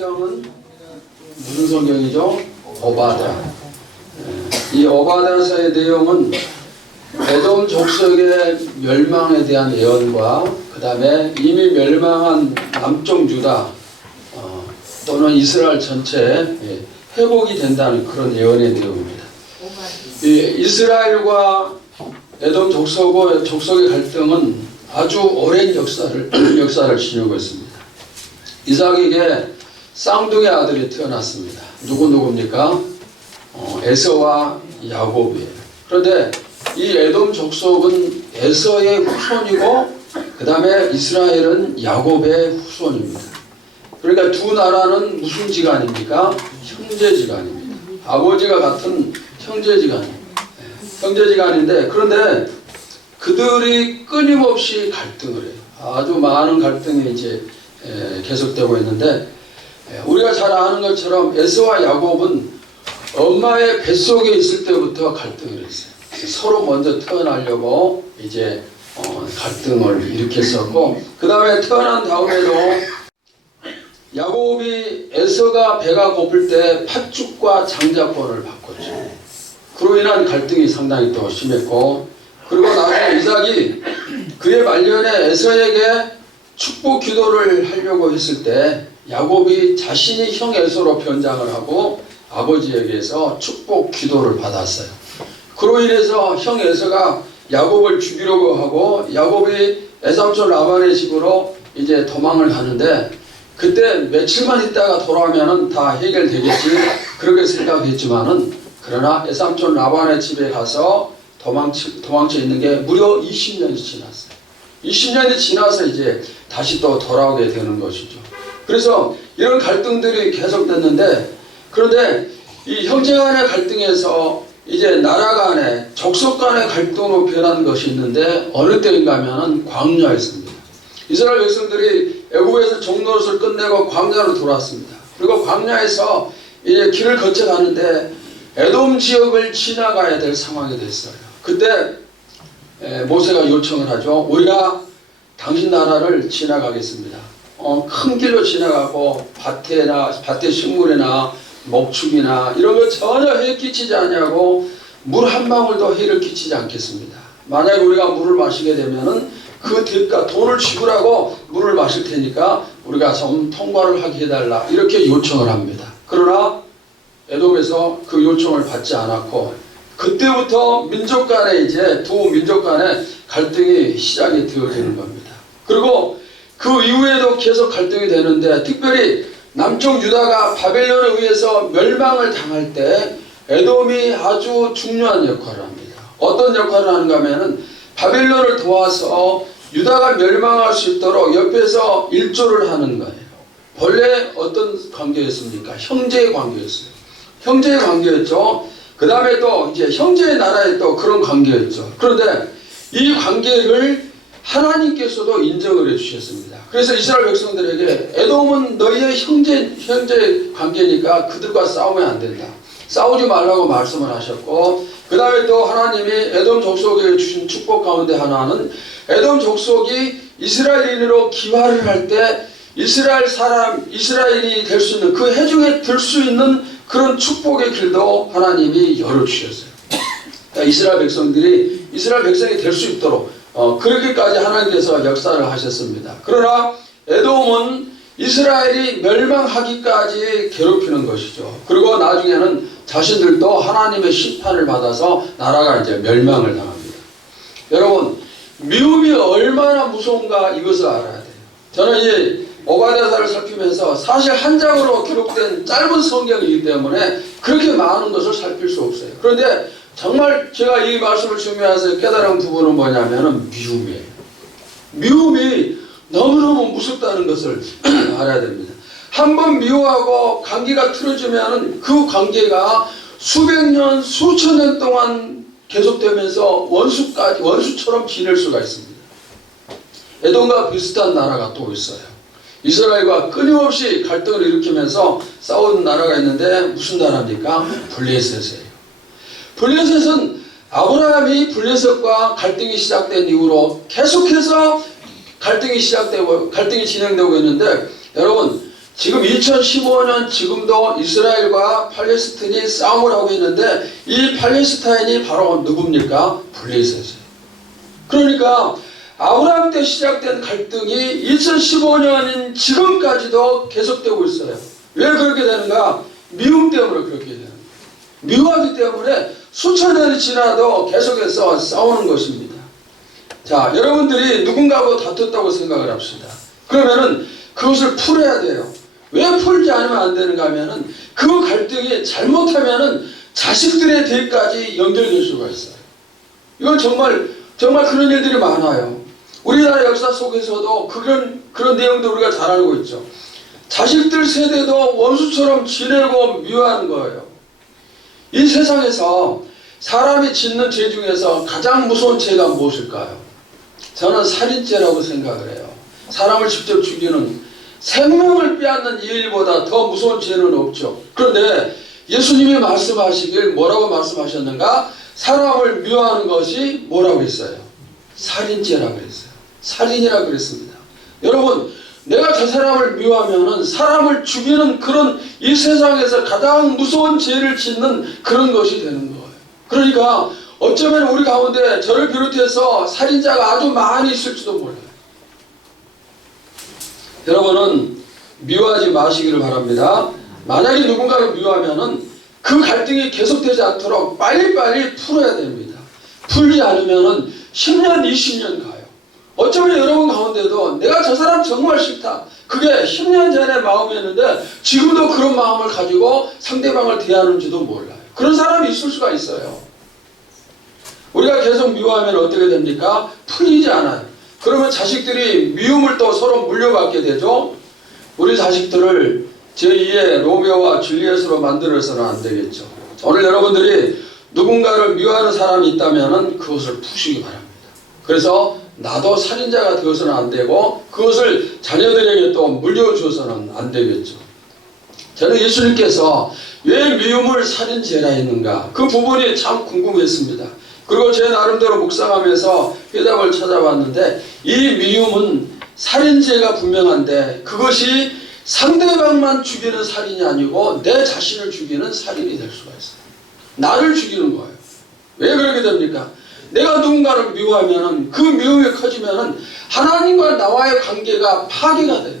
성경은 무슨 성경이죠? 오바댜. 이 오바댜서의 내용은 에돔 족속의 멸망에 대한 예언과 그 다음에 이미 멸망한 남쪽 유다 또는 이스라엘 전체에 회복이 된다는 그런 예언의 내용입니다. 이스라엘과 에돔 족속의 갈등은 아주 오랜 역사를 지니고 있습니다. 이삭에게 쌍둥이 아들이 태어났습니다. 누굽니까? 에서와 야곱이에요. 그런데 이 에돔 족속은 에서의 후손이고 그 다음에 이스라엘은 야곱의 후손입니다. 그러니까 두 나라는 무슨 지간입니까? 형제지간입니다. 아버지가 같은 형제지간입니다. 형제지간인데 그런데 그들이 끊임없이 갈등을 해요. 아주 많은 갈등이 이제 계속되고 있는데 우리가 잘 아는 것처럼 에서와 야곱은 엄마의 뱃속에 있을 때부터 갈등을 했어요. 서로 먼저 태어나려고 이제 갈등을 일으켰었고 그 다음에 태어난 다음에도 야곱이 에서가 배가 고플 때 팥죽과 장자권을 바꿨죠. 그로 인한 갈등이 상당히 또 심했고 그리고 나중에 이삭이 그의 말년에 에서에게 축복 기도를 하려고 했을 때 야곱이 자신이 형 에서로 변장을 하고 아버지에게서 축복 기도를 받았어요. 그로 인해서 형 에서가 야곱을 죽이려고 하고 야곱이 애삼촌 라반의 집으로 이제 도망을 가는데 그때 며칠만 있다가 돌아오면은 다 해결되겠지 그렇게 생각했지만은 그러나 애삼촌 라반의 집에 가서 도망쳐 있는 게 무려 20년이 지났어요. 20년이 지나서 이제 다시 또 돌아오게 되는 것이죠. 그래서 이런 갈등들이 계속됐는데 그런데 이 형제 간의 갈등에서 이제 나라 간의 족속 간의 갈등으로 변한 것이 있는데 어느 때인가 하면은 광야였습니다. 이스라엘 백성들이 애굽에서 종노릇을 끝내고 광야로 돌아왔습니다. 그리고 광야에서 이제 길을 거쳐가는데 에돔 지역을 지나가야 될 상황이 됐어요. 그때 모세가 요청을 하죠. 우리가 당신 나라를 지나가겠습니다. 큰 길로 지나가고 밭의 식물이나 목축이나 이런 거 전혀 해를 끼치지 않냐고 물 한 방울도 해를 끼치지 않겠습니다. 만약에 우리가 물을 마시게 되면은 그 대가 돈을 지불하고 물을 마실 테니까 우리가 좀 통과를 하게 해달라 이렇게 요청을 합니다. 그러나 에돔에서 그 요청을 받지 않았고 그때부터 민족 간에 이제 두 민족 간의 갈등이 시작이 되어지는 겁니다. 그리고 그 이후에도 계속 갈등이 되는데 특별히 남쪽 유다가 바벨론에 의해서 멸망을 당할 때 에돔이 아주 중요한 역할을 합니다. 어떤 역할을 하는가 하면은 바벨론을 도와서 유다가 멸망할 수 있도록 옆에서 일조를 하는 거예요. 본래 어떤 관계였습니까? 형제의 관계였어요. 형제의 관계였죠. 그 다음에 또 이제 형제의 나라에 또 그런 관계였죠. 그런데 이 관계를 하나님께서도 인정을 해주셨습니다. 그래서 이스라엘 백성들에게 에돔은 너희의 형제 관계니까 그들과 싸우면 안 된다. 싸우지 말라고 말씀을 하셨고 그 다음에 또 하나님이 에돔 족속에 주신 축복 가운데 하나는 에돔 족속이 이스라엘인으로 기화를 할 때 이스라엘이 될 수 있는 그 해중에 들 수 있는 그런 축복의 길도 하나님이 열어주셨어요. 그러니까 이스라엘 백성이 될 수 있도록 그렇게까지 하나님께서 역사를 하셨습니다. 그러나 에돔은 이스라엘이 멸망하기까지 괴롭히는 것이죠. 그리고 나중에는 자신들도 하나님의 심판을 받아서 나라가 이제 멸망을 당합니다. 여러분 미움이 얼마나 무서운가 이것을 알아야 돼요. 저는 이 오바댜서를 살피면서 사실 한 장으로 기록된 짧은 성경이기 때문에 그렇게 많은 것을 살필 수 없어요. 그런데 정말 제가 이 말씀을 준비해서 깨달은 부분은 뭐냐면은 미움이에요. 미움이 너무너무 무섭다는 것을 알아야 됩니다. 한번 미워하고 관계가 틀어지면 그 관계가 수백 년, 수천 년 동안 계속되면서 원수처럼 지낼 수가 있습니다. 에돔과 비슷한 나라가 또 있어요. 이스라엘과 끊임없이 갈등을 일으키면서 싸우는 나라가 있는데 무슨 나라입니까? 블레셋이에요. 블레셋은 아브라함이 블레셋과 갈등이 시작된 이후로 계속해서 갈등이 진행되고 있는데 여러분 지금 2015년 지금도 이스라엘과 팔레스타인이 싸움을 하고 있는데 이 팔레스타인이 바로 누굽니까? 블레셋이에요. 그러니까 아브라함 때 시작된 갈등이 2015년인 지금까지도 계속되고 있어요. 왜 그렇게 되는가? 미움 때문에 그렇게 되는 거예요. 미워하기 때문에 수천 년이 지나도 계속해서 싸우는 것입니다. 자, 여러분들이 누군가하고 다퉜다고 생각을 합시다. 그러면은 그것을 풀어야 돼요. 왜 풀지 않으면 안 되는가 하면은 그 갈등이 잘못하면은 자식들의 뒤까지 연결될 수가 있어요. 이건 정말 그런 일들이 많아요. 우리나라 역사 속에서도 그런 내용도 우리가 잘 알고 있죠. 자식들 세대도 원수처럼 지내고 미워하는 거예요. 이 세상에서 사람이 짓는 죄 중에서 가장 무서운 죄가 무엇일까요? 저는 살인죄라고 생각을 해요. 사람을 직접 죽이는, 생명을 빼앗는 이 일보다 더 무서운 죄는 없죠. 그런데 예수님이 말씀하시길 뭐라고 말씀하셨는가? 사람을 미워하는 것이 뭐라고 했어요? 살인죄라고 그랬어요. 살인이라고 그랬습니다. 여러분, 내가 저 사람을 미워하면은 사람을 죽이는 그런 이 세상에서 가장 무서운 죄를 짓는 그런 것이 되는 거예요. 그러니까 어쩌면 우리 가운데 저를 비롯해서 살인자가 아주 많이 있을지도 몰라요. 여러분은 미워하지 마시기를 바랍니다. 만약에 누군가를 미워하면은 그 갈등이 계속되지 않도록 빨리빨리 풀어야 됩니다. 풀지 않으면은 10년, 20년 가요. 어쩌면 여러분 가운데도 내가 저 사람 정말 싫다. 그게 10년 전의 마음이었는데 지금도 그런 마음을 가지고 상대방을 대하는지도 몰라요. 그런 사람이 있을 수가 있어요. 우리가 계속 미워하면 어떻게 됩니까? 풀리지 않아요. 그러면 자식들이 미움을 또 서로 물려받게 되죠. 우리 자식들을 제2의 로미오와 줄리엣으로 만들어서는 안 되겠죠. 오늘 여러분들이 누군가를 미워하는 사람이 있다면 그것을 푸시기 바랍니다. 그래서 나도 살인자가 되어서는 안 되고 그것을 자녀들에게 또 물려줘서는 안 되겠죠. 저는 예수님께서 왜 미움을 살인죄라 했는가? 그 부분이 참 궁금했습니다. 그리고 제 나름대로 묵상하면서 해답을 찾아봤는데 이 미움은 살인죄가 분명한데 그것이 상대방만 죽이는 살인이 아니고 내 자신을 죽이는 살인이 될 수가 있어요. 나를 죽이는 거예요. 왜 그렇게 됩니까? 내가 누군가를 미워하면 그 미움이 커지면 하나님과 나와의 관계가 파괴가 돼요.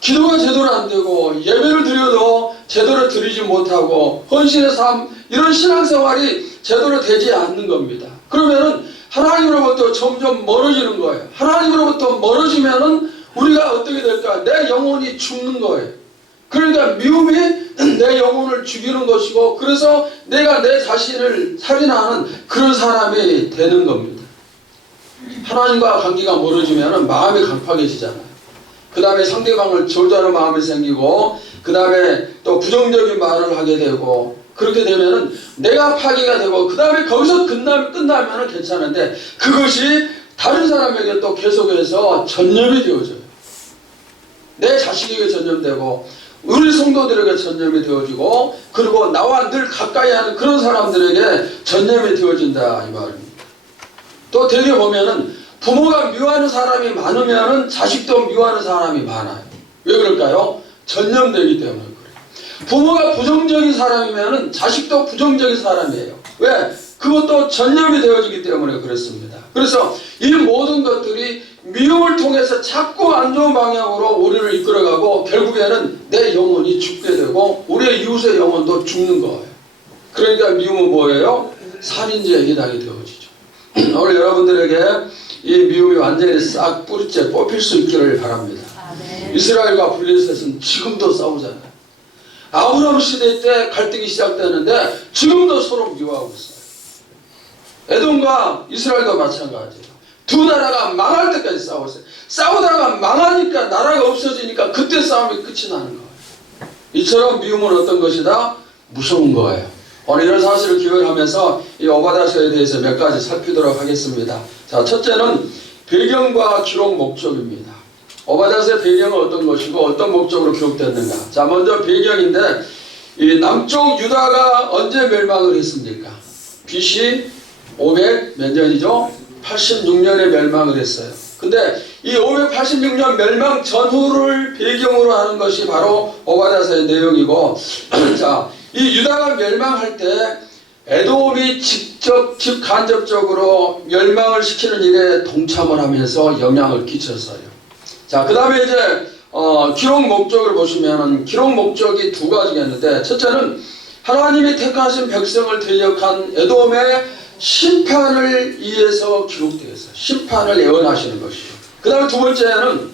기도가 제대로 안 되고 예배를 드려도 제대로 드리지 못하고 헌신의 삶 이런 신앙생활이 제대로 되지 않는 겁니다. 그러면은 하나님으로부터 점점 멀어지는 거예요. 하나님으로부터 멀어지면은 우리가 어떻게 될까? 내 영혼이 죽는 거예요. 그러니까 미움이 내 영혼을 죽이는 것이고 그래서 내가 내 자신을 살인하는 그런 사람이 되는 겁니다. 하나님과 관계가 멀어지면 마음이 강팍해지잖아요. 그 다음에 상대방을 저주하는 마음이 생기고 그 다음에 또 부정적인 말을 하게 되고 그렇게 되면은 내가 파괴가 되고 그 다음에 거기서 끝나면은 괜찮은데 그것이 다른 사람에게 또 계속해서 전염이 되어져요. 내 자식에게 전염되고 우리 성도들에게 전염이 되어지고 그리고 나와 늘 가까이 하는 그런 사람들에게 전염이 되어진다 이 말입니다. 또 되게 보면은 부모가 미워하는 사람이 많으면은 자식도 미워하는 사람이 많아요. 왜 그럴까요? 전염되기 때문에 그래요. 부모가 부정적인 사람이면은 자식도 부정적인 사람이에요. 왜? 그것도 전염이 되어지기 때문에 그렇습니다. 그래서 이 모든 것들이 미움을 통해서 자꾸 안 좋은 방향으로 우리를 이끌어가고 결국에는 내 영혼이 죽게 되고 우리의 이웃의 영혼도 죽는 거예요. 그러니까 미움은 뭐예요? 살인죄에 해당이 되어지죠. 오늘 여러분들에게 이 미움이 완전히 싹 뿌리째 뽑힐 수 있기를 바랍니다. 이스라엘과 블레셋은 지금도 싸우잖아요. 아브라함 시대 때 갈등이 시작되는데 지금도 서로 미워하고 있어요. 에돔과 이스라엘도 마찬가지예요. 두 나라가 망할 때까지 싸웠어요. 싸우다가 망하니까 나라가 없어지니까 그때 싸움이 끝이 나는 거예요. 이처럼 미움은 어떤 것이다? 무서운 거예요. 오늘 이런 사실을 기억하면서 이 오바댜서에 대해서 몇 가지 살피도록 하겠습니다. 자, 첫째는 배경과 기록 목적입니다. 오바댜서의 배경은 어떤 것이고 어떤 목적으로 기록됐는가. 자, 먼저 배경인데 이 남쪽 유다가 언제 멸망을 했습니까? BC 500 몇 년이죠? 86년에 멸망을 했어요. 근데 이 586년 멸망 전후를 배경으로 하는 것이 바로 오바댜서의 내용이고 자, 이 유다가 멸망할 때 에돔이 직접 간접적으로 멸망을 시키는 일에 동참을 하면서 영향을 끼쳤어요. 자, 그 다음에 이제 기록 목적을 보시면은 기록 목적이 두 가지가 있는데 첫째는 하나님이 택하신 백성을 대적한 에돔의 심판을 위해서 기록되어 있어요. 심판을 예언하시는 것이죠. 그 다음에 두 번째는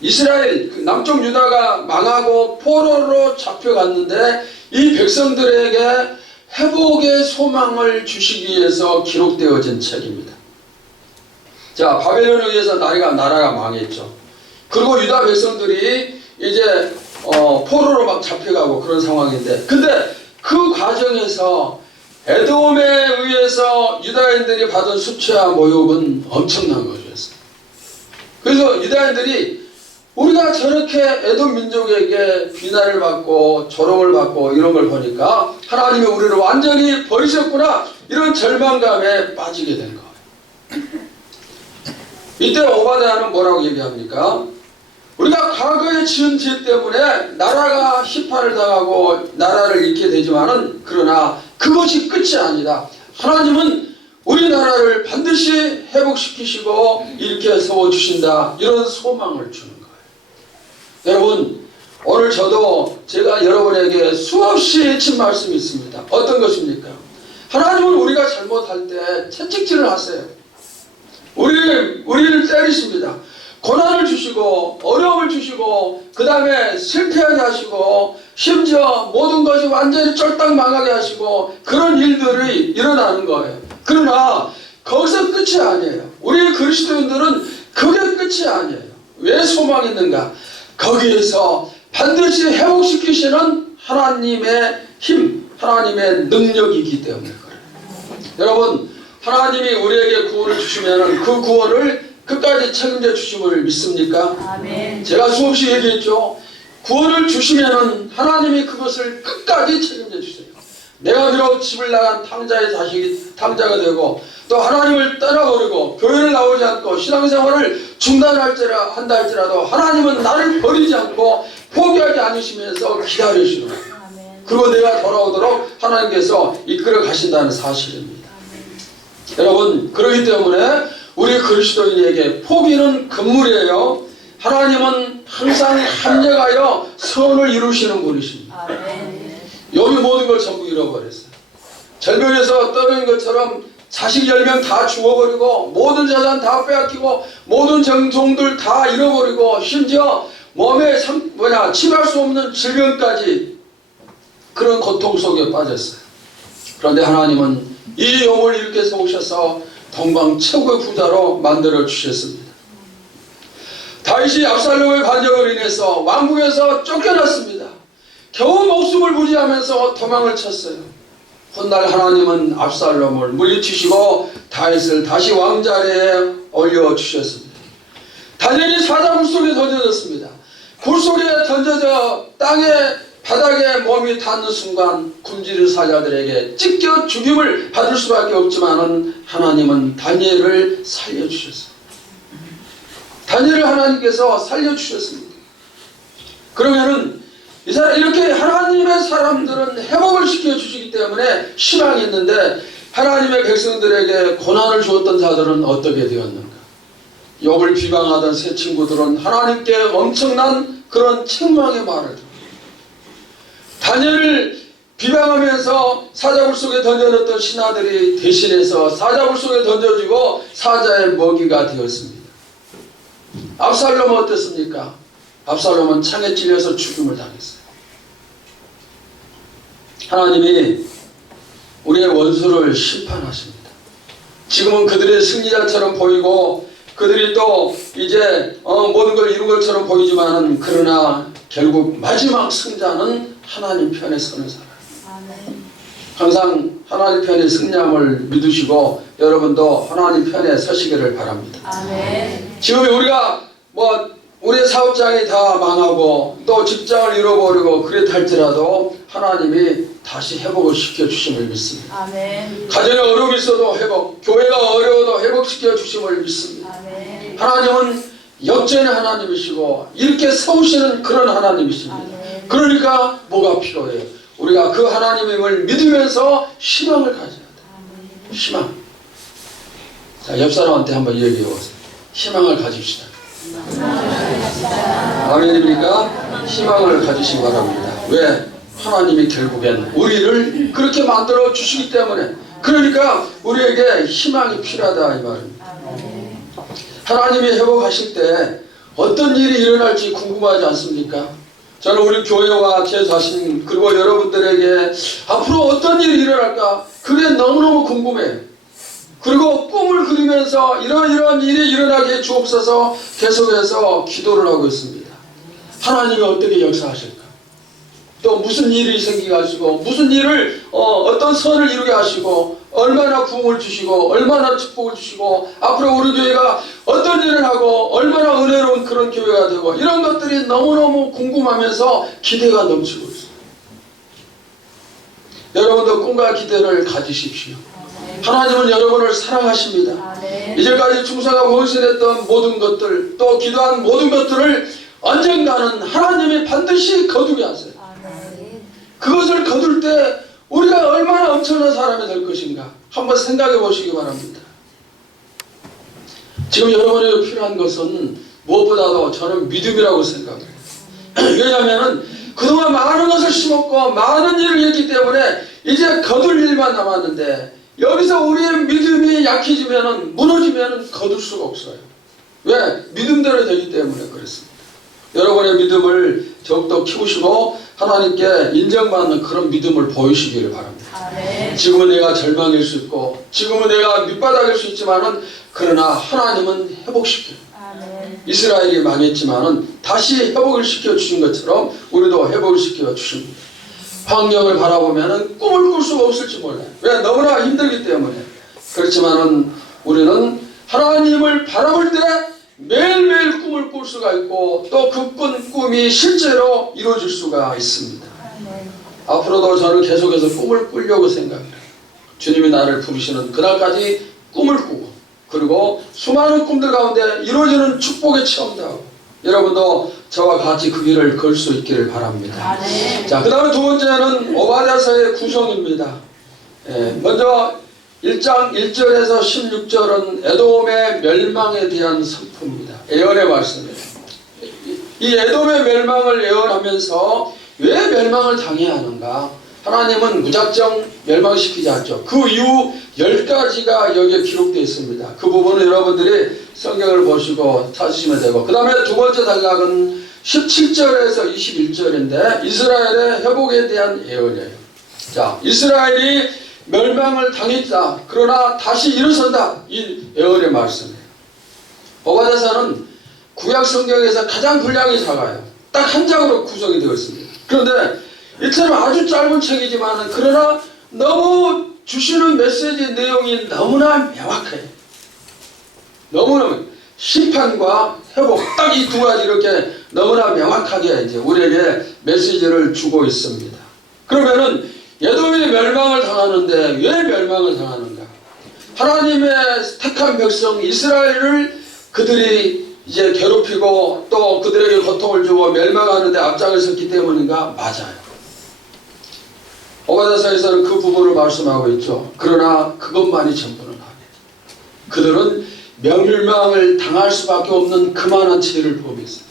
이스라엘 남쪽 유다가 망하고 포로로 잡혀갔는데 이 백성들에게 회복의 소망을 주시기 위해서 기록되어진 책입니다. 자, 바벨론에 의해서 나라가 망했죠. 그리고 유다 백성들이 이제 포로로 막 잡혀가고 그런 상황인데, 근데 그 과정에서 에돔에 의해서 유다인들이 받은 수치와 모욕은 엄청난 것이었어요. 그래서 유다인들이 우리가 저렇게 에돔 민족에게 비난을 받고 조롱을 받고 이런 걸 보니까 하나님이 우리를 완전히 버리셨구나, 이런 절망감에 빠지게 된 거예요. 이때 오바댜는 뭐라고 얘기합니까? 우리가 과거에 지은 죄 때문에 나라가 심판을 당하고 나라를 잃게 되지만은 그러나 그것이 끝이 아니다. 하나님은 우리나라를 반드시 회복시키시고 일으켜 세워주신다, 이런 소망을 주는 거예요. 여러분, 오늘 저도 제가 여러분에게 수없이 외친 말씀이 있습니다. 어떤 것입니까? 하나님은 우리가 잘못할 때 채찍질을 하세요. 우리를 때리십니다. 고난을 주시고 어려움을 주시고 그 다음에 실패하게 하시고 심지어 모든 것이 완전히 쫄딱 망하게 하시고 그런 일들이 일어나는 거예요. 그러나 거기서 끝이 아니에요. 우리 그리스도인들은 그게 끝이 아니에요. 왜 소망이 있는가? 거기에서 반드시 회복시키시는 하나님의 힘, 하나님의 능력이기 때문에 그래요. 여러분, 하나님이 우리에게 구원을 주시면 그 구원을 끝까지 책임져 주심을 믿습니까? 아멘. 제가 수없이 얘기했죠. 구원을 주시면은 하나님이 그것을 끝까지 책임져 주세요. 내가 비록 집을 나간 탕자의 자식이 탕자가 되고 또 하나님을 떠나버리고 교회를 나오지 않고 신앙생활을 중단한다 할지라도 하나님은 나를 버리지 않고 포기하지 않으시면서 기다리시는 거예요. 그리고 내가 돌아오도록 하나님께서 이끌어 가신다는 사실입니다. 여러분, 그렇기 때문에 우리 그리스도인에게 포기는 금물이에요. 하나님은 항상 합력하여 선을 이루시는 분이십니다. 욥이 모든 걸 전부 잃어버렸어요. 절벽에서 떨어진 것처럼 자식 10명 다 죽어버리고 모든 자산 다 빼앗기고 모든 정종들 다 잃어버리고 심지어 몸에 치료할 수 없는 질병까지 그런 고통 속에 빠졌어요. 그런데 하나님은 이 욥을 이렇게 세우셔서 동방 최고의 부자로 만들어 주셨습니다. 다윗이 압살롬의 반역을 인해서 왕궁에서 쫓겨났습니다. 겨우 목숨을 부지하면서 도망을 쳤어요. 훗날 하나님은 압살롬을 물리치시고 다윗을 다시 왕자리에 올려주셨습니다. 다니엘이 사자굴 속에 던져졌습니다. 굴 속에 던져져 바닥에 몸이 닿는 순간 굶주린 사자들에게 찢겨 죽임을 받을 수밖에 없지만은 하나님은 다니엘을 살려주셨어요. 다니엘을 하나님께서 살려주셨습니다. 그러면은 이렇게 하나님의 사람들은 회복을 시켜주시기 때문에 희망이 있는데 하나님의 백성들에게 고난을 주었던 자들은 어떻게 되었는가? 욥을 비방하던 새 친구들은 하나님께 엄청난 그런 책망의 말을 듣고 다니엘을 비방하면서 사자굴 속에 던져졌던 신하들이 대신해서 사자굴 속에 던져지고 사자의 먹이가 되었습니다. 압살롬은 어땠습니까? 압살롬은 창에 찔려서 죽음을 당했어요. 하나님이 우리의 원수를 심판하십니다. 지금은 그들의 승리자처럼 보이고 그들이 또 이제 모든 걸 이룬 것처럼 보이지만은 그러나 결국 마지막 승자는 하나님 편에 서는 사람. 항상 하나님 편에 승리함을 믿으시고 여러분도 하나님 편에 서시기를 바랍니다. 아멘. 지금 우리가 우리의 사업장이 다 망하고 또 직장을 잃어버리고 그랬다 할지라도 하나님이 다시 회복을 시켜주심을 믿습니다. 아멘. 가정에 어려움이 있어도 회복, 교회가 어려워도 회복시켜 주심을 믿습니다. 아멘. 하나님은 역전의 하나님이시고 이렇게 세우시는 그런 하나님이십니다. 아멘. 그러니까 뭐가 필요해요? 우리가 그 하나님임을 믿으면서 희망을 가져야 돼요. 희망. 자, 옆 사람한테 한번 얘기해 보세요. 희망을 가집시다. 아멘입니까? 희망을 가지시기 바랍니다. 왜? 하나님이 결국엔 우리를 그렇게 만들어 주시기 때문에. 그러니까 우리에게 희망이 필요하다 이 말입니다. 하나님이 회복하실 때 어떤 일이 일어날지 궁금하지 않습니까? 저는 우리 교회와 제 자신 그리고 여러분들에게 앞으로 어떤 일이 일어날까 그게 너무너무 궁금해요. 그리고 꿈을 그리면서 이런 일이 일어나게 해 주옵소서 계속해서 기도를 하고 있습니다. 하나님이 어떻게 역사하실까? 또 무슨 일이 생기게 하시고 무슨 일을 어떤 선을 이루게 하시고 얼마나 부흥을 주시고 얼마나 축복을 주시고 앞으로 우리 교회가 어떤 일을 하고 얼마나 은혜로운 그런 교회가 되고 이런 것들이 너무너무 궁금하면서 기대가 넘치고 있어요. 여러분도 꿈과 기대를 가지십시오. 하나님은 여러분을 사랑하십니다. 이제까지 충성하고 헌신했던 모든 것들 또 기도한 모든 것들을 언젠가는 하나님이 반드시 거두게 하세요. 그것을 거둘 때 우리가 얼마나 엄청난 사람이 될 것인가 한번 생각해 보시기 바랍니다. 지금 여러분에게 필요한 것은 무엇보다도 저는 믿음이라고 생각해요. 왜냐하면 그동안 많은 것을 심었고 많은 일을 했기 때문에 이제 거둘 일만 남았는데 여기서 우리의 믿음이 약해지면 무너지면 거둘 수가 없어요. 왜? 믿음대로 되기 때문에 그렇습니다. 여러분의 믿음을 더욱더 키우시고 하나님께 인정받는 그런 믿음을 보이시기를 바랍니다. 지금은 내가 절망일 수 있고 지금은 내가 밑바닥일 수 있지만은 그러나 하나님은 회복시켜요. 이스라엘이 망했지만은 다시 회복을 시켜주신 것처럼 우리도 회복을 시켜주십니다. 환경을 바라보면은 꿈을 꿀 수가 없을지 몰라요. 왜? 너무나 힘들기 때문에. 그렇지만은 우리는 하나님을 바라볼 때 매일매일 꿈을 꿀 수가 있고 또 그 꿈이 실제로 이루어질 수가 있습니다. 앞으로도 저는 계속해서 꿈을 꾸려고 생각해요. 주님이 나를 부르시는 그날까지 꿈을 꾸고 그리고 수많은 꿈들 가운데 이루어지는 축복의 체험도 하고 여러분도 저와 같이 그 길을 걸 수 있기를 바랍니다. 자, 그 다음에 두 번째는 오바댜서의 구성입니다. 먼저 1장 1절에서 16절은 에돔의 멸망에 대한 선포입니다. 예언의 말씀이에요. 이 에돔의 멸망을 예언하면서 왜 멸망을 당해야 하는가? 하나님은 무작정 멸망시키지 않죠. 그 이후 10가지가 여기에 기록되어 있습니다. 그 부분은 여러분들이 성경을 보시고 찾으시면 되고 그 다음에 두 번째 단락은 17절에서 21절인데 이스라엘의 회복에 대한 예언이에요. 자, 이스라엘이 멸망을 당했다. 그러나 다시 일어선다. 이 예언의 말씀이에요. 오바댜서는 구약 성경에서 가장 분량이 작아요. 딱 한 장으로 구성이 되어 있습니다. 그런데 이처럼 아주 짧은 책이지만 그러나 너무 주시는 메시지 내용이 너무나 명확해요. 너무나 심판과 회복 딱 이 두 가지 이렇게 너무나 명확하게 이제 우리에게 메시지를 주고 있습니다. 그러면은 에돔이 멸망을 당하는데 왜 멸망을 당하는가? 하나님의 택한 백성 이스라엘을 그들이 이제 괴롭히고 또 그들에게 고통을 주고 멸망하는데 앞장을 섰기 때문인가? 맞아요. 오바댜서에서는 그 부분을 말씀하고 있죠. 그러나 그것만이 전부는 아니에요. 그들은 멸망을 당할 수밖에 없는 그만한 죄를 범했어요.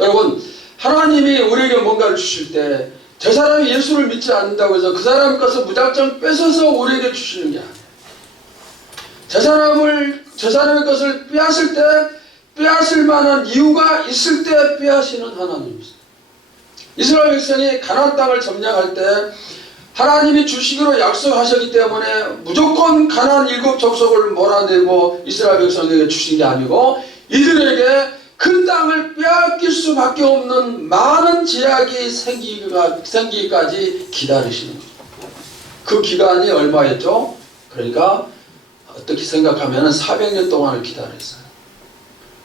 여러분, 하나님이 우리에게 뭔가를 주실 때 저 사람이 예수를 믿지 않는다고 해서 그 사람 것을 무작정 뺏어서 우리에게 주시는 게 아니에요. 저 사람의 것을 빼앗을 때 빼앗을 만한 이유가 있을 때 빼앗으시는 하나님이세요. 이스라엘 백성이 가나안 땅을 점령할 때 하나님이 주시기로 약속하셨기 때문에 무조건 가나안 7 족속을 몰아내고 이스라엘 백성에게 주신 게 아니고 이들에게 그 땅을 빼앗길 수밖에 없는 많은 제약이 생기기까지 기다리시는 거죠. 그 기간이 얼마였죠? 그러니까 어떻게 생각하면 400년 동안을 기다렸어요.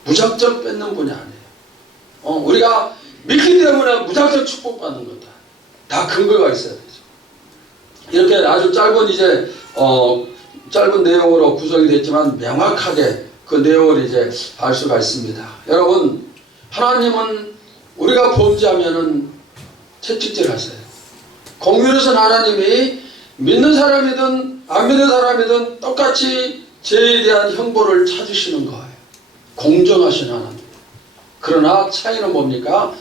무작정 뺏는 분이 아니에요. 우리가 믿기 때문에 무작정 축복받는 거다. 다 근거가 있어야 되죠. 이렇게 아주 짧은 이제 짧은 내용으로 구성이 됐지만 명확하게 그 내용을 이제 알 수가 있습니다. 여러분, 하나님은 우리가 범죄하면은 채찍질 하세요. 공유로선 하나님이 믿는 사람이든 안 믿는 사람이든 똑같이 죄에 대한 형벌을 찾으시는 거예요. 공정하신 하나님. 그러나 차이는 뭡니까?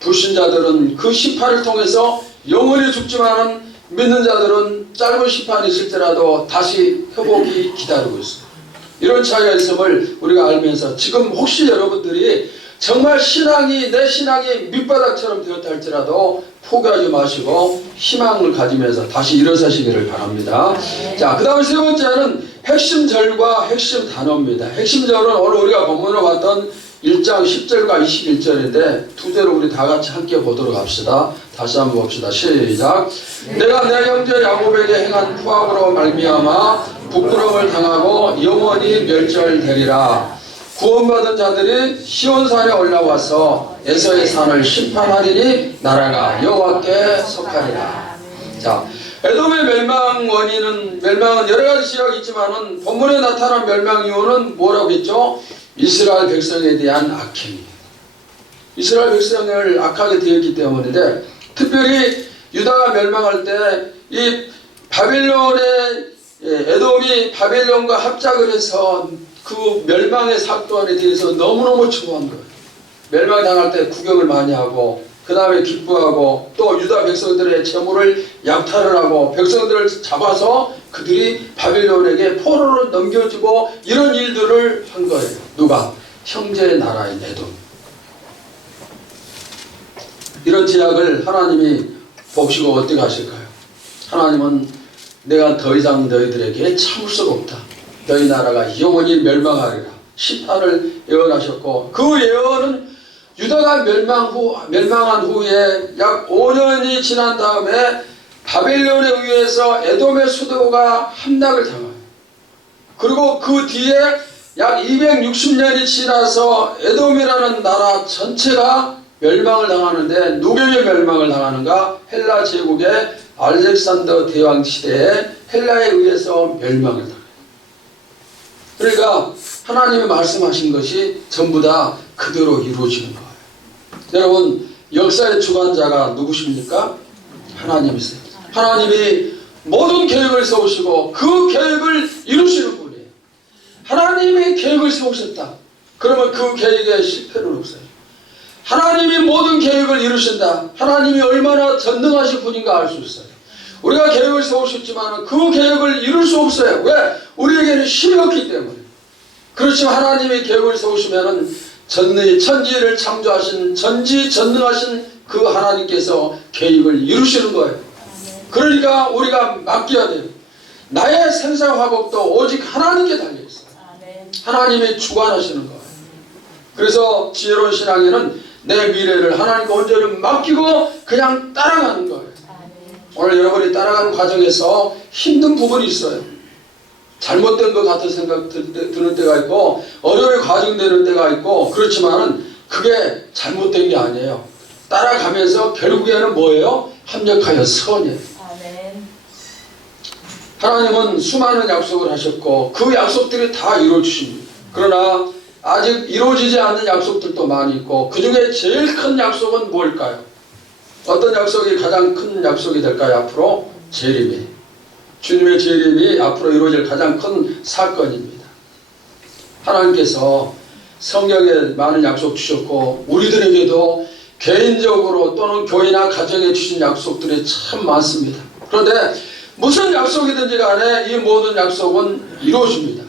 불신자들은 그 심판을 통해서 영원히 죽지만은 믿는 자들은 짧은 심판이 있을지라도 다시 회복이 기다리고 있어요. 이런 차이가 있음을 우리가 알면서 지금 혹시 여러분들이 정말 내 신앙이 밑바닥처럼 되었다 할지라도 포기하지 마시고 희망을 가지면서 다시 일어서시기를 바랍니다. 자, 그 다음에 세 번째는 핵심 절과 핵심 단어입니다. 핵심 절은 오늘 우리가 본문으로 봤던 1장 10절과 21절인데 두 절을 우리 다 같이 함께 보도록 합시다. 다시 한번 봅시다. 시작. 내가 내 형제 야곱에게 행한 후악으로 말미암아 부끄러움을 당하고 영원히 멸절되리라. 구원받은 자들이 시온산에 올라와서 에서의 산을 심판하리니 나라가 여호와께 속하리라. 자, 에돔의 멸망은 여러 가지 지역이 있지만은 본문에 나타난 멸망 이유는 뭐라고 했죠? 이스라엘 백성에 대한 악행이에요. 이스라엘 백성을 악하게 되었기 때문인데, 특별히 유다가 멸망할 때 이 에돔이 바벨론과 합작을 해서 그 멸망의 사건에 대해서 너무너무 추모한 거예요. 멸망당할 때 구경을 많이 하고 그 다음에 기뻐하고 또 유다 백성들의 재물을 약탈을 하고 백성들을 잡아서 그들이 바벨론에게 포로로 넘겨주고 이런 일들을 한 거예요. 누가? 형제의 나라인 에돔. 이런 제약을 하나님이 보시고 어떻게 하실까요? 하나님은 내가 더 이상 너희들에게 참을 수가 없다. 너희 나라가 영원히 멸망하리라. 심판을 예언하셨고 그 예언은 유다가 멸망한 후에 약 5년이 지난 다음에 바벨론에 의해서 에돔의 수도가 함락을 당해요. 그리고 그 뒤에 약 260년이 지나서 에돔이라는 나라 전체가 멸망을 당하는데 누구에게 멸망을 당하는가? 헬라 제국의 알렉산더 대왕 시대에 헬라에 의해서 멸망을 당해요. 그러니까 하나님이 말씀하신 것이 전부 다 그대로 이루어지는 거예요. 여러분, 역사의 주관자가 누구십니까? 하나님이세요. 하나님이 모든 계획을 세우시고 그 계획을 이루시는 분이에요. 하나님이 계획을 세우셨다. 그러면 그 계획에 실패는 없어요. 하나님이 모든 계획을 이루신다. 하나님이 얼마나 전능하신 분인가 알 수 있어요. 우리가 계획을 세우셨지만 그 계획을 이룰 수 없어요. 왜? 우리에게는 힘이 없기 때문에. 그렇지만 하나님이 계획을 세우시면 천지를 창조하신 전지전능하신 그 하나님께서 계획을 이루시는 거예요. 그러니까 우리가 맡겨야 돼요. 나의 생사화복도 오직 하나님께 달려있어요. 하나님이 주관하시는 거예요. 그래서 지혜로운 신앙에는 내 미래를 하나님께 온전히 맡기고 그냥 따라가는 거예요. 오늘 여러분이 따라가는 과정에서 힘든 부분이 있어요. 잘못된 것 같은 생각 드는 때가 있고 어려움이 과정되는 때가 있고 그렇지만은 그게 잘못된 게 아니에요. 따라가면서 결국에는 뭐예요? 합력하여 선이에요. 하나님은 수많은 약속을 하셨고 그 약속들이 다 이루어주십니다. 그러나 아직 이루어지지 않는 약속들도 많이 있고 그 중에 제일 큰 약속은 뭘까요? 어떤 약속이 가장 큰 약속이 될까요? 앞으로 재림이에요. 주님의 재림이 앞으로 이루어질 가장 큰 사건입니다. 하나님께서 성경에 많은 약속 주셨고 우리들에게도 개인적으로 또는 교회나 가정에 주신 약속들이 참 많습니다. 그런데 무슨 약속이든지 간에 이 모든 약속은 이루어집니다.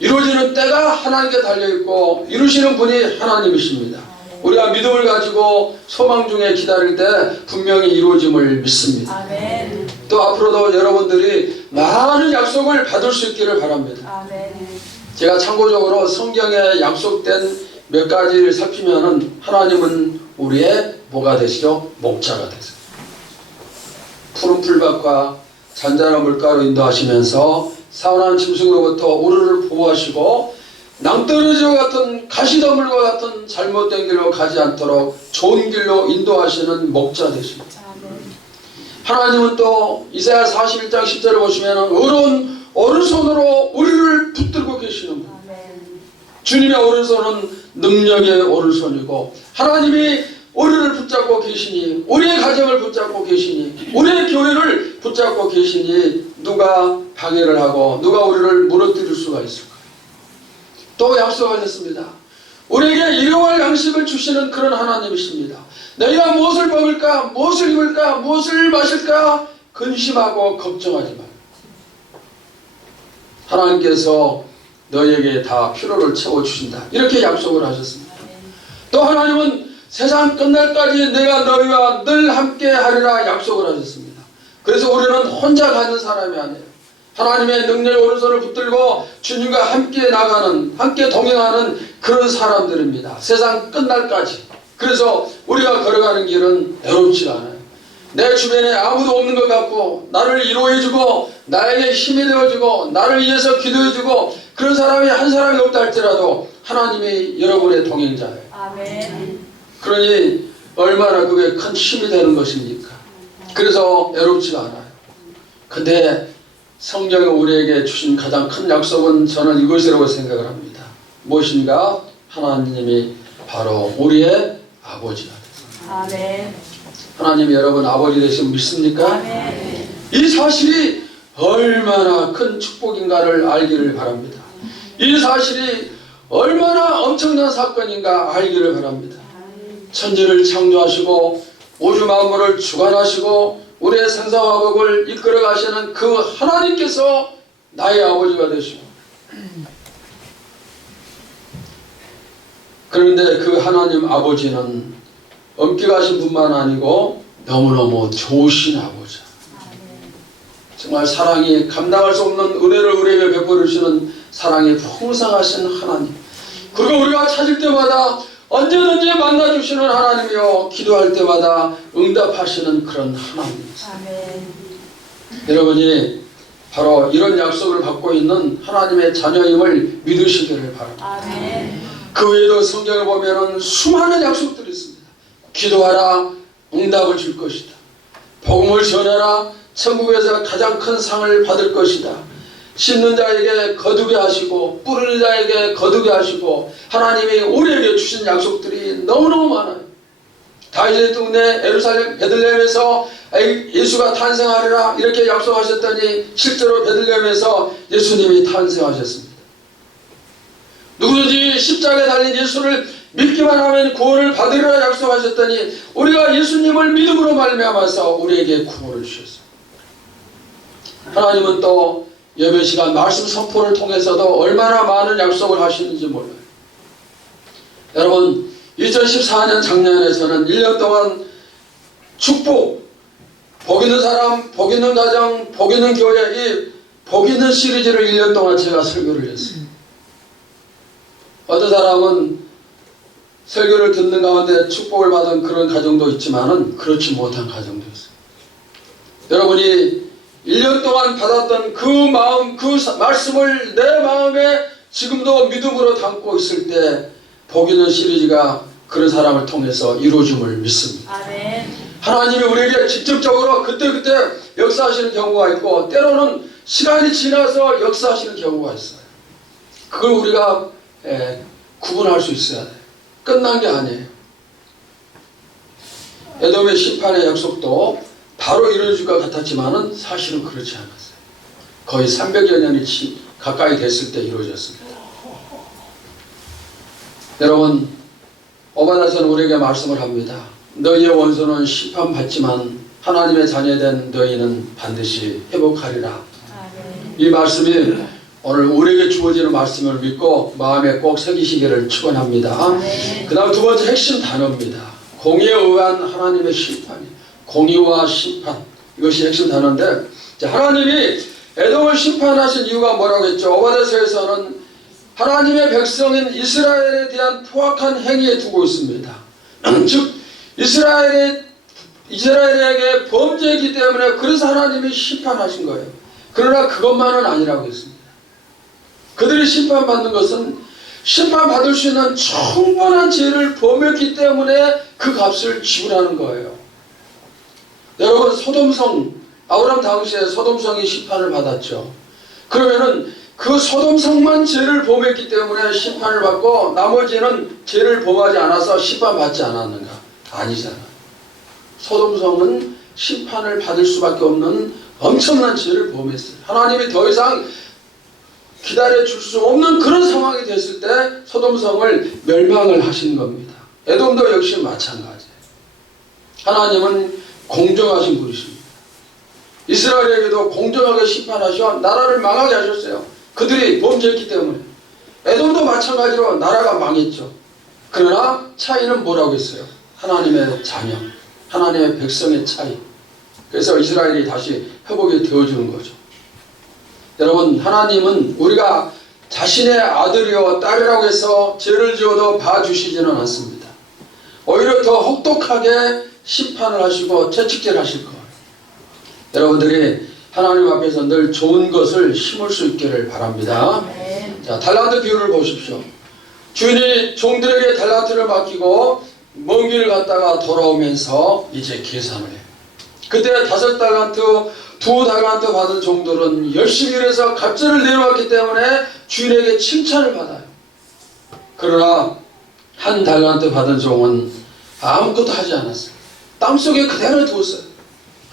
이루어지는 때가 하나님께 달려있고 이루시는 분이 하나님이십니다. 우리가 믿음을 가지고 소망 중에 기다릴 때 분명히 이루어짐을 믿습니다. 아멘. 또 앞으로도 여러분들이 많은 약속을 받을 수 있기를 바랍니다. 아멘. 제가 참고적으로 성경에 약속된 몇 가지를 살피면은 하나님은 우리의 뭐가 되시죠? 목자가 되세요. 푸른 풀밭과 잔잔한 물가로 인도하시면서 사원한 짐승으로부터 우리를 보호하시고 낭떠러지와 같은 가시덤불과 같은 잘못된 길로 가지 않도록 좋은 길로 인도하시는 목자 되십니다. 하나님은 또 이사야 41장 10절을 보시면 오른손으로 우리를 붙들고 계시는 분. 주님의 오른손은 능력의 오른손이고 하나님이 우리를 붙잡고 계시니, 우리의 가정을 붙잡고 계시니, 우리의 교회를 붙잡고 계시니 누가 방해를 하고 누가 우리를 무너뜨릴 수가 있을까? 또 약속하셨습니다. 우리에게 일용할 양식을 주시는 그런 하나님이십니다. 너희가 무엇을 먹을까, 무엇을 입을까, 무엇을 마실까 근심하고 걱정하지 마. 하나님께서 너희에게 다 필요를 채워주신다. 이렇게 약속을 하셨습니다. 또 하나님은 세상 끝날까지 내가 너희와 늘 함께 하리라 약속을 하셨습니다. 그래서 우리는 혼자 가는 사람이 아니에요. 하나님의 능력의 오른손을 붙들고 주님과 함께 나가는, 함께 동행하는 그런 사람들입니다. 세상 끝날까지. 그래서 우리가 걸어가는 길은 외롭지 않아요. 내 주변에 아무도 없는 것 같고 나를 위로해주고 나에게 힘이 되어주고 나를 위해서 기도해주고 그런 사람이 한 사람이 없다 할지라도 하나님이 여러분의 동행자예요. 아멘. 그러니 얼마나 그게 큰 힘이 되는 것입니까? 그래서 외롭지가 않아요. 근데 성경이 우리에게 주신 가장 큰 약속은 저는 이것이라고 생각을 합니다. 무엇인가? 하나님이 바로 우리의 아버지가 되십니다. 아멘. 하나님이 여러분 아버지 되시면 믿습니까? 아멘. 이 사실이 얼마나 큰 축복인가를 알기를 바랍니다. 이 사실이 얼마나 엄청난 사건인가 알기를 바랍니다. 천지를 창조하시고 우주 만물을 주관하시고 우리의 생사화복을 이끌어 가시는 그 하나님께서 나의 아버지가 되시고, 그런데 그 하나님 아버지는 엄격하신 분만 아니고 너무너무 좋으신 아버지, 정말 사랑이 감당할 수 없는 은혜를 우리에게 베풀어 주시는 사랑이 풍성하신 하나님, 그리고 우리가 찾을 때마다 언제든지 만나주시는 하나님이요 기도할 때마다 응답하시는 그런 하나님입니다. 아멘. 여러분이 바로 이런 약속을 받고 있는 하나님의 자녀임을 믿으시기를 바랍니다. 아멘. 그 외에도 성경을 보면 수많은 약속들이 있습니다. 기도하라 응답을 줄 것이다. 복음을 전하라 천국에서 가장 큰 상을 받을 것이다. 심는 자에게 거두게 하시고 뿌리는 자에게 거두게 하시고, 하나님이 우리에게 주신 약속들이 너무너무 많아요. 다윗의 동네 예루살렘 베들레헴에서 예수가 탄생하리라 이렇게 약속하셨더니 실제로 베들레헴에서 예수님이 탄생하셨습니다. 누구든지 십자가에 달린 예수를 믿기만 하면 구원을 받으리라 약속하셨더니 우리가 예수님을 믿음으로 말미암아서 우리에게 구원을 주셨습니다. 하나님은 또 예배 시간 말씀 선포를 통해서도 얼마나 많은 약속을 하시는지 몰라요. 여러분 2014년 작년에 저는 1년 동안 축복, 복 있는 사람, 복 있는 가정, 복 있는 교회, 이 복 있는 시리즈를 1년 동안 제가 설교를 했어요. 어떤 사람은 설교를 듣는 가운데 축복을 받은 그런 가정도 있지만은 그렇지 못한 가정도 있어요. 여러분이 1년 동안 받았던 그 마음, 그 말씀을 내 마음에 지금도 믿음으로 담고 있을 때 복 있는 시리즈가 그런 사람을 통해서 이루어짐을 믿습니다. 아멘. 하나님이 우리에게 직접적으로 그때그때 역사하시는 경우가 있고 때로는 시간이 지나서 역사하시는 경우가 있어요. 그걸 우리가 구분할 수 있어야 돼요. 끝난 게 아니에요. 에돔의 심판의 약속도 바로 이루어질 것 같았지만은 사실은 그렇지 않았어요. 거의 300여 년이 가까이 됐을 때 이루어졌습니다. 여러분, 오바다서는 우리에게 말씀을 합니다. 너희의 원수는 심판받지만 하나님의 자녀된 너희는 반드시 회복하리라. 아멘. 이 말씀이 오늘 우리에게 주어지는 말씀을 믿고 마음에 꼭 새기시기를 축원합니다. 그 다음 두 번째 핵심 단어입니다. 공의에 의한 하나님의 심판이. 공의와 심판, 이것이 핵심 단어인데, 하나님이 에돔을 심판하신 이유가 뭐라고 했죠? 오바다서에서는 하나님의 백성인 이스라엘에 대한 포악한 행위에 두고 있습니다. 즉 이스라엘에게 범죄했기 때문에 그래서 하나님이 심판하신 거예요. 그러나 그것만은 아니라고 했습니다. 그들이 심판받는 것은 심판받을 수 있는 충분한 죄를 범했기 때문에 그 값을 지불하는 거예요. 여러분, 소돔성, 아브라함 당시에 소돔성이 심판을 받았죠. 그러면은 그 소돔성만 죄를 범했기 때문에 심판을 받고 나머지는 죄를 범하지 않아서 심판받지 않았는가? 아니잖아. 소돔성은 심판을 받을 수밖에 없는 엄청난 죄를 범했어요. 하나님이 더 이상 기다려줄 수 없는 그런 상황이 됐을 때 소돔성을 멸망을 하신 겁니다. 에돔도 역시 마찬가지예요. 하나님은 공정하신 분이십니다. 이스라엘에게도 공정하게 심판하셔 나라를 망하게 하셨어요. 그들이 범죄했기 때문에. 에돔도 마찬가지로 나라가 망했죠. 그러나 차이는 뭐라고 했어요? 하나님의 자녀, 하나님의 백성의 차이. 그래서 이스라엘이 다시 회복이 되어주는 거죠. 여러분, 하나님은 우리가 자신의 아들이요 딸이라고 해서 죄를 지어도 봐주시지는 않습니다. 오히려 더 혹독하게 심판을 하시고 채찍질 하실 거예요. 여러분들이 하나님 앞에서 늘 좋은 것을 심을 수 있기를 바랍니다. 자, 달란트 비유를 보십시오. 주인이 종들에게 달란트를 맡기고 먼 길을 갔다가 돌아오면서 이제 계산을 해요. 그때 5달란트, 2달란트 받은 종들은 열심히 일해서 갑절을 내놓았기 때문에 주인에게 칭찬을 받아요. 그러나 1달란트 받은 종은 아무것도 하지 않았어요. 땅속에 그대로 두었어요.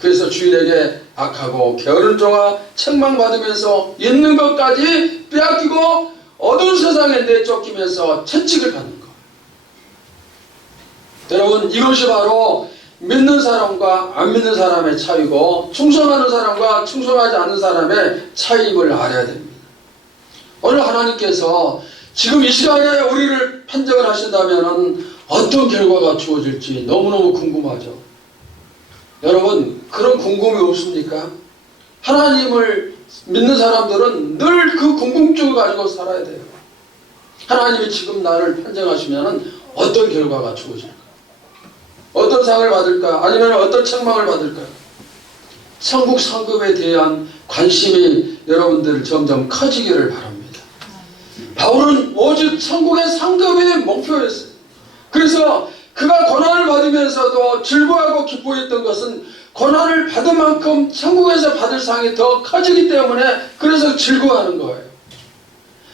그래서 주인에게 악하고 게으른 종아 책망받으면서 있는 것까지 빼앗기고 어두운 세상에 내쫓기면서 채찍을 받는 것. 여러분, 이것이 바로 믿는 사람과 안 믿는 사람의 차이고 충성하는 사람과 충성하지 않는 사람의 차이임을 알아야 됩니다. 오늘 하나님께서 지금 이 시간에 우리를 판정을 하신다면 어떤 결과가 주어질지 너무너무 궁금하죠. 여러분, 그런 궁금이 없습니까? 하나님을 믿는 사람들은 늘 그 궁금증을 가지고 살아야 돼요. 하나님이 지금 나를 판정하시면 어떤 결과가 주어질까? 어떤 상을 받을까? 아니면 어떤 책망을 받을까? 천국 상급에 대한 관심이 여러분들 점점 커지기를 바랍니다. 바울은 오직 천국의 상급이 목표였어요. 그래서 그가 고난을 받으면서도 즐거워하고 기뻐했던 것은 고난을 받은 만큼 천국에서 받을 상이 더 커지기 때문에 그래서 즐거워하는 거예요.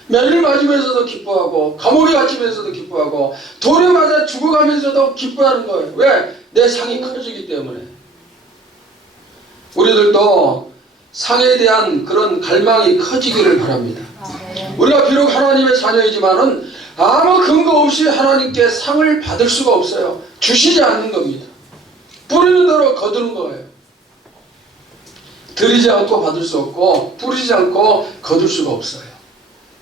매를 맞으면서도 기뻐하고 감옥에 갇히면서도 기뻐하고 돌에 맞아 죽어가면서도 기뻐하는 거예요. 왜? 내 상이 커지기 때문에. 우리들도 상에 대한 그런 갈망이 커지기를 바랍니다. 우리가 비록 하나님의 자녀이지만은 아무 근거 없이 하나님께 상을 받을 수가 없어요. 주시지 않는 겁니다. 뿌리는 대로 거두는 거예요. 드리지 않고 받을 수 없고 뿌리지 않고 거둘 수가 없어요.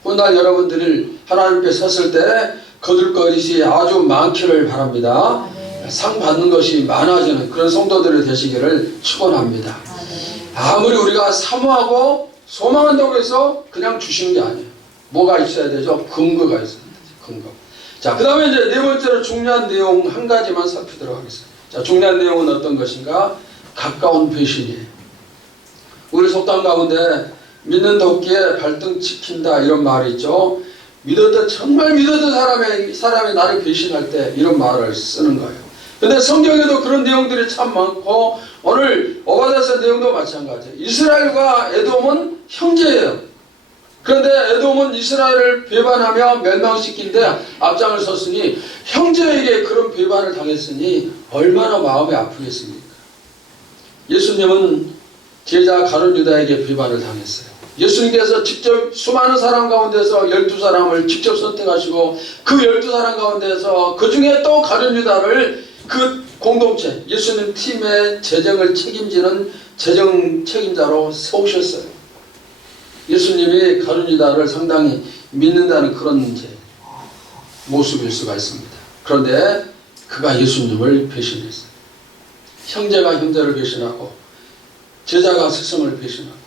훗날 여러분들이 하나님께 섰을 때 거둘 것이 아주 많기를 바랍니다. 상 받는 것이 많아지는 그런 성도들이 되시기를 축원합니다. 아무리 우리가 사모하고 소망한다고 해서 그냥 주시는 게 아니에요. 뭐가 있어야 되죠? 근거가 있어야 되죠. 근거. 자, 그 다음에 이제 네 번째로 중요한 내용 한 가지만 살피도록 하겠습니다. 자, 중요한 내용은 어떤 것인가? 가까운 배신이에요. 우리 속담 가운데 믿는 도끼에 발등 찍힌다 이런 말이 있죠. 정말 믿었던 사람이 나를 배신할 때 이런 말을 쓰는 거예요. 근데 성경에도 그런 내용들이 참 많고 오늘 오바댜서 내용도 마찬가지예요. 이스라엘과 에돔은 형제예요. 그런데 에돔은 이스라엘을 배반하며 멸망시키는데 앞장을 섰으니 형제에게 그런 배반을 당했으니 얼마나 마음이 아프겠습니까? 예수님은 제자 가룟 유다에게 배반을 당했어요. 예수님께서 직접 수많은 사람 가운데서 12사람을 직접 선택하시고 그 12사람 가운데서 그 중에 또 가룟 유다를 그 공동체 예수님 팀의 재정을 책임지는 재정 책임자로 세우셨어요. 예수님이 가룟 유다를 상당히 믿는다는 그런 모습일 수가 있습니다. 그런데 그가 예수님을 배신했어요. 형제가 형제를 배신하고 제자가 스승을 배신하고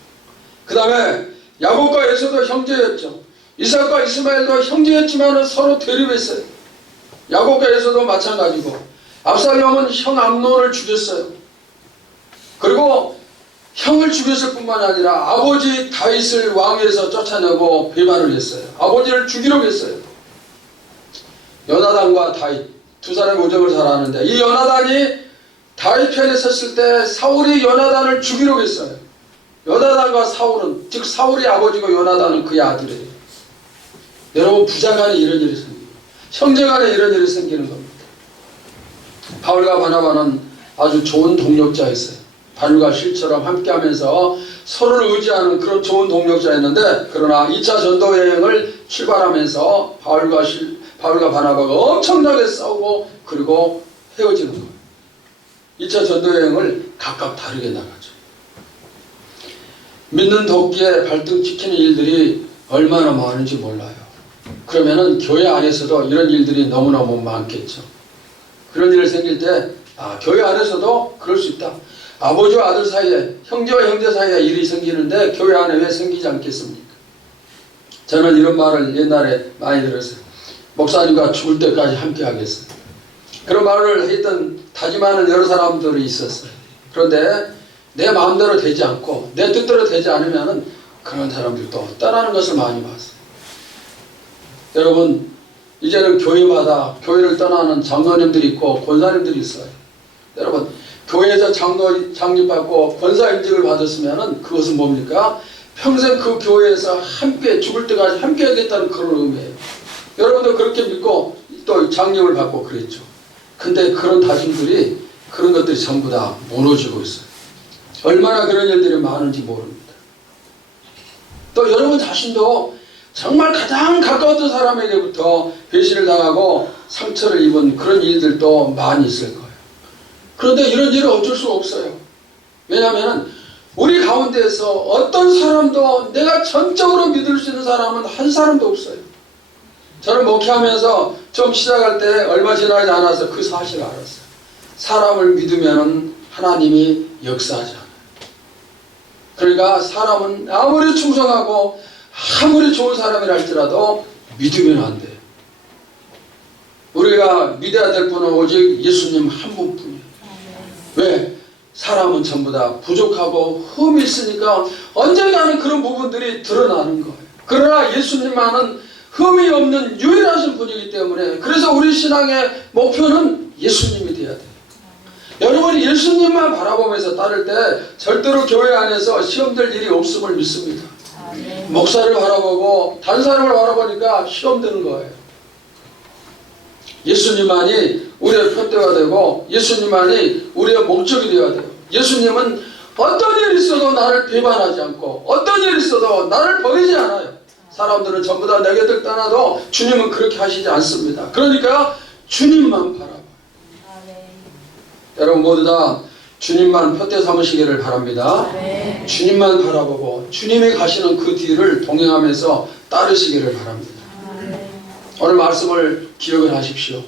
그 다음에 야곱과 에서도 형제였죠. 이삭과 이스마엘도 형제였지만 서로 대립했어요. 야곱과 에서도 마찬가지고 압살롬은 형 암논을 죽였어요. 그리고 형을 죽였을 뿐만 아니라 아버지 다윗을 왕위에서 쫓아내고 배반을 했어요. 아버지를 죽이려고 했어요. 요나단과 다윗 두 사람의 우정을 잘 아는데, 이 요나단이 다윗 편에 섰을 때 사울이 요나단을 죽이려고 했어요. 요나단과 사울은, 즉 사울의 아버지고 요나단은 그의 아들이에요. 여러분, 부자간에 이런 일이 생기고 형제간에 이런 일이 생기는 겁니다. 바울과 바나바는 아주 좋은 동력자였어요. 바울과 실처럼 함께하면서 서로를 의지하는 그런 좋은 동력자였는데, 그러나 2차 전도 여행을 출발하면서 바울과 바나바가 엄청나게 싸우고 그리고 헤어지는 거예요. 2차 전도 여행을 각각 다르게 나가죠. 믿는 도끼에 발등 찍히는 일들이 얼마나 많은지 몰라요. 그러면은 교회 안에서도 이런 일들이 너무너무 많겠죠. 그런 일이 생길 때, 교회 안에서도 그럴 수 있다. 아버지와 아들 사이에, 형제와 형제 사이에 일이 생기는데 교회 안에 왜 생기지 않겠습니까? 저는 이런 말을 옛날에 많이 들었어요. 목사님과 죽을 때까지 함께 하겠어요. 그런 말을 했던 다짐하는 여러 사람들이 있었어요. 그런데 내 마음대로 되지 않고 내 뜻대로 되지 않으면 그런 사람들도 떠나는 것을 많이 봤어요. 여러분, 이제는 교회마다 교회를 떠나는 장로님들이 있고 권사님들이 있어요. 여러분, 교회에서 장립받고 권사임직을 받았으면 그것은 뭡니까? 평생 그 교회에서 함께 죽을 때까지 함께 하겠다는 그런 의미예요. 여러분도 그렇게 믿고 또 장립을 받고 그랬죠. 근데 그런 다짐들이, 그런 것들이 전부 다 무너지고 있어요. 얼마나 그런 일들이 많은지 모릅니다. 또 여러분 자신도 정말 가장 가까웠던 사람에게부터 배신을 당하고 상처를 입은 그런 일들도 많이 있을 거예요. 그런데 이런 일은 어쩔 수가 없어요. 왜냐하면 우리 가운데에서 어떤 사람도 내가 전적으로 믿을 수 있는 사람은 한 사람도 없어요. 저는 목회하면서 처음 시작할 때 얼마 지나지 않아서 그 사실을 알았어요. 사람을 믿으면 하나님이 역사하지 않아요. 그러니까 사람은 아무리 충성하고 아무리 좋은 사람이라 할지라도 믿으면 안 돼요. 우리가 믿어야 될 분은 오직 예수님 한 분뿐이에요. 왜? 사람은 전부 다 부족하고 흠이 있으니까 언젠가는 그런 부분들이 드러나는 거예요. 그러나 예수님만은 흠이 없는 유일하신 분이기 때문에, 그래서 우리 신앙의 목표는 예수님이 돼야 돼요. 여러분이 예수님만 바라보면서 따를 때 절대로 교회 안에서 시험될 일이 없음을 믿습니다. 목사를 바라보고 다른 사람을 바라보니까 시험되는 거예요. 예수님만이 우리의 편대가 되고 예수님만이 우리의 목적이 되어야 돼요. 예수님은 어떤 일이 있어도 나를 배반하지 않고 어떤 일이 있어도 나를 버리지 않아요. 사람들은 전부 다 내 곁을 떠나도 주님은 그렇게 하시지 않습니다. 그러니까 주님만 바라봐요. 여러분 모두 다 주님만 표대 삼으시기를 바랍니다. 주님만 바라보고 주님이 가시는 그 뒤를 동행하면서 따르시기를 바랍니다. 오늘 말씀을 기억을 하십시오.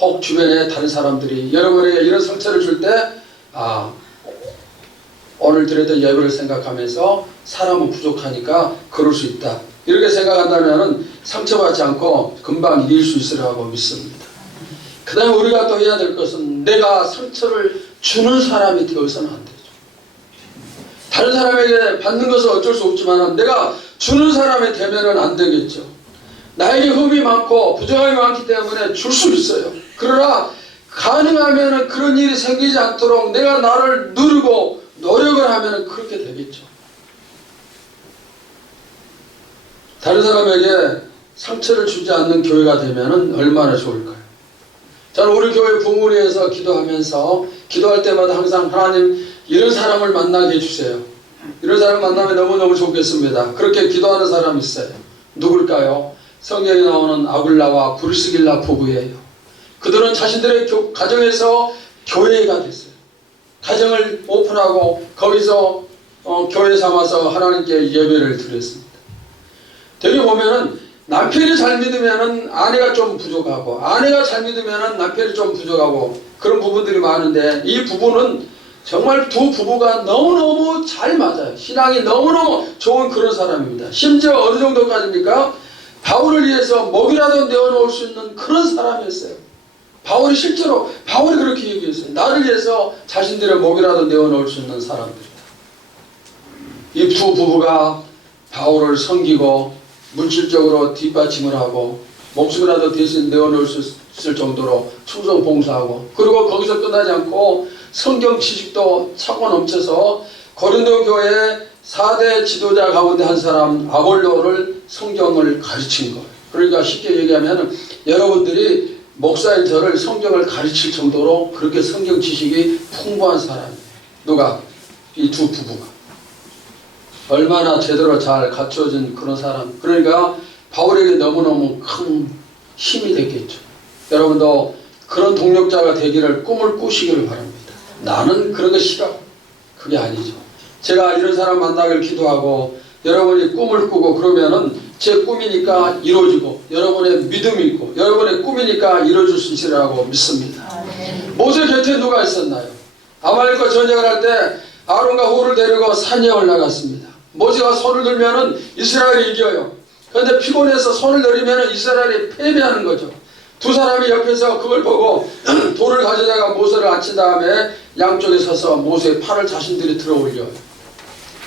혹 주변에 다른 사람들이 여러분에게 이런 상처를 줄 때, 오늘 드렸던 예배를 생각하면서 사람은 부족하니까 그럴 수 있다, 이렇게 생각한다면 상처받지 않고 금방 이길 수 있으라고 믿습니다. 그 다음에 우리가 또 해야 될 것은 내가 상처를 주는 사람이 되어서는 안 되죠. 다른 사람에게 받는 것은 어쩔 수 없지만 내가 주는 사람이 되면은 안 되겠죠. 나에게 흠이 많고 부정함이 많기 때문에 줄 수 있어요. 그러나 가능하면 그런 일이 생기지 않도록 내가 나를 누르고 노력을 하면 그렇게 되겠죠. 다른 사람에게 상처를 주지 않는 교회가 되면 얼마나 좋을까요? 저는 우리 교회 부문회에서 기도하면서 기도할 때마다 항상 하나님 이런 사람을 만나게 해주세요. 이런 사람 만나면 너무너무 좋겠습니다. 그렇게 기도하는 사람이 있어요. 누굴까요? 성경에 나오는 아굴라와 브리스길라 부부예요. 그들은 자신들의 가정에서 교회가 됐어요. 가정을 오픈하고 거기서 교회 삼아서 하나님께 예배를 드렸습니다. 되게 보면은 남편이 잘 믿으면은 아내가 좀 부족하고 아내가 잘 믿으면은 남편이 좀 부족하고 그런 부분들이 많은데 이 부부는 정말 두 부부가 너무너무 잘 맞아요. 신앙이 너무너무 좋은 그런 사람입니다. 심지어 어느 정도까지입니까? 바울을 위해서 목이라도 내어놓을 수 있는 그런 사람이었어요. 바울이 실제로 바울이 그렇게 얘기했어요. 나를 위해서 자신들의 목이라도 내어놓을 수 있는 사람들이다. 이 두 부부가 바울을 섬기고 물질적으로 뒷받침을 하고 목숨이라도 대신 내어놓을 수 있을 정도로 충성 봉사하고, 그리고 거기서 끝나지 않고 성경 지식도 차고 넘쳐서 고린도 교회 4대 지도자 가운데 한 사람 아볼로를 성경을 가르친 거예요. 그러니까 쉽게 얘기하면 여러분들이 목사인 저를 성경을 가르칠 정도로 그렇게 성경 지식이 풍부한 사람이에요. 누가? 이 두 부부가. 얼마나 제대로 잘 갖춰진 그런 사람. 그러니까 바울에게 너무너무 큰 힘이 됐겠죠. 여러분도 그런 동력자가 되기를 꿈을 꾸시기를 바랍니다. 나는 그런 거 싫어. 그게 아니죠. 제가 이런 사람 만나길 기도하고 여러분이 꿈을 꾸고 그러면은 제 꿈이니까 이루어지고 여러분의 믿음이 있고 여러분의 꿈이니까 이루어질 수 있으리라고 믿습니다. 모세 곁에 누가 있었나요? 아말렉과 전쟁을 할 때 아론과 홀을 데리고 산에 올라갔습니다. 모세가 손을 들면은 이스라엘이 이겨요. 그런데 피곤해서 손을 내리면은 이스라엘이 패배하는 거죠. 두 사람이 옆에서 그걸 보고 돌을 가져다가 모세를 앉힌 다음에 양쪽에 서서 모세의 팔을 자신들이 들어 올려요.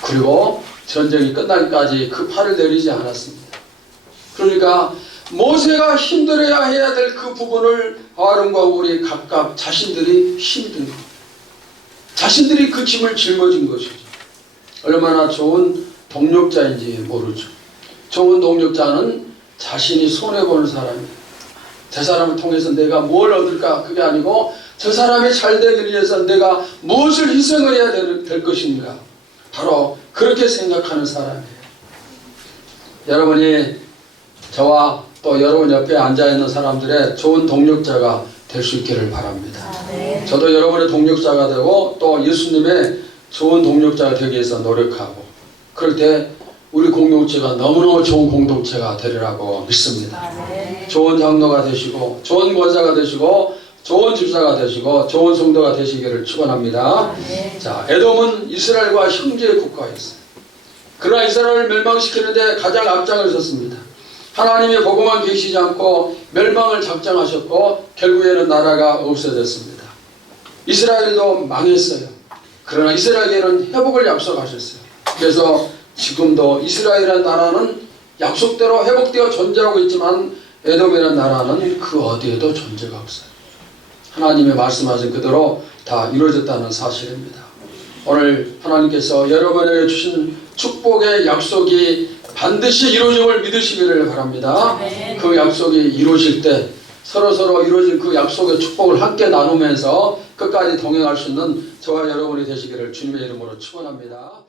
그리고 전쟁이 끝나기까지 그 팔을 내리지 않았습니다. 그러니까 모세가 힘들어야 해야 될 그 부분을 아론과 홀이 각각 자신들이 힘이 든 겁니다. 자신들이 그 짐을 짊어진 것이죠. 얼마나 좋은 동력자인지 모르죠. 좋은 동력자는 자신이 손해보는 사람이에요. 저 사람을 통해서 내가 뭘 얻을까? 그게 아니고 저 사람이 잘 되기 위해서 내가 무엇을 희생을 해야 될 것인가? 바로 그렇게 생각하는 사람이에요. 여러분이 저와 또 여러분 옆에 앉아있는 사람들의 좋은 동력자가 될 수 있기를 바랍니다. 저도 여러분의 동력자가 되고 또 예수님의 좋은 동력자가 되기 위해서 노력하고, 그럴 때 우리 공동체가 너무너무 좋은 공동체가 되리라고 믿습니다. 좋은 장로가 되시고 좋은 권사가 되시고 좋은 집사가 되시고 좋은 성도가 되시기를 축원합니다. 자, 에돔은 이스라엘과 형제 국가였어요. 그러나 이스라엘을 멸망시키는데 가장 앞장을 섰습니다. 하나님의 복음만 계시지 않고 멸망을 작정하셨고 결국에는 나라가 없어졌습니다. 이스라엘도 망했어요. 그러나 이스라엘에게는 회복을 약속하셨어요. 그래서 지금도 이스라엘이라는 나라는 약속대로 회복되어 존재하고 있지만 에돔이라는 나라는 그 어디에도 존재가 없어요. 하나님의 말씀하신 그대로 다 이루어졌다는 사실입니다. 오늘 하나님께서 여러분에게 주신 축복의 약속이 반드시 이루어짐을 믿으시기를 바랍니다. 그 약속이 이루어질 때 서로서로 이루어진 그 약속의 축복을 함께 나누면서 끝까지 동행할 수 있는 저와 여러분이 되시기를 주님의 이름으로 축원합니다.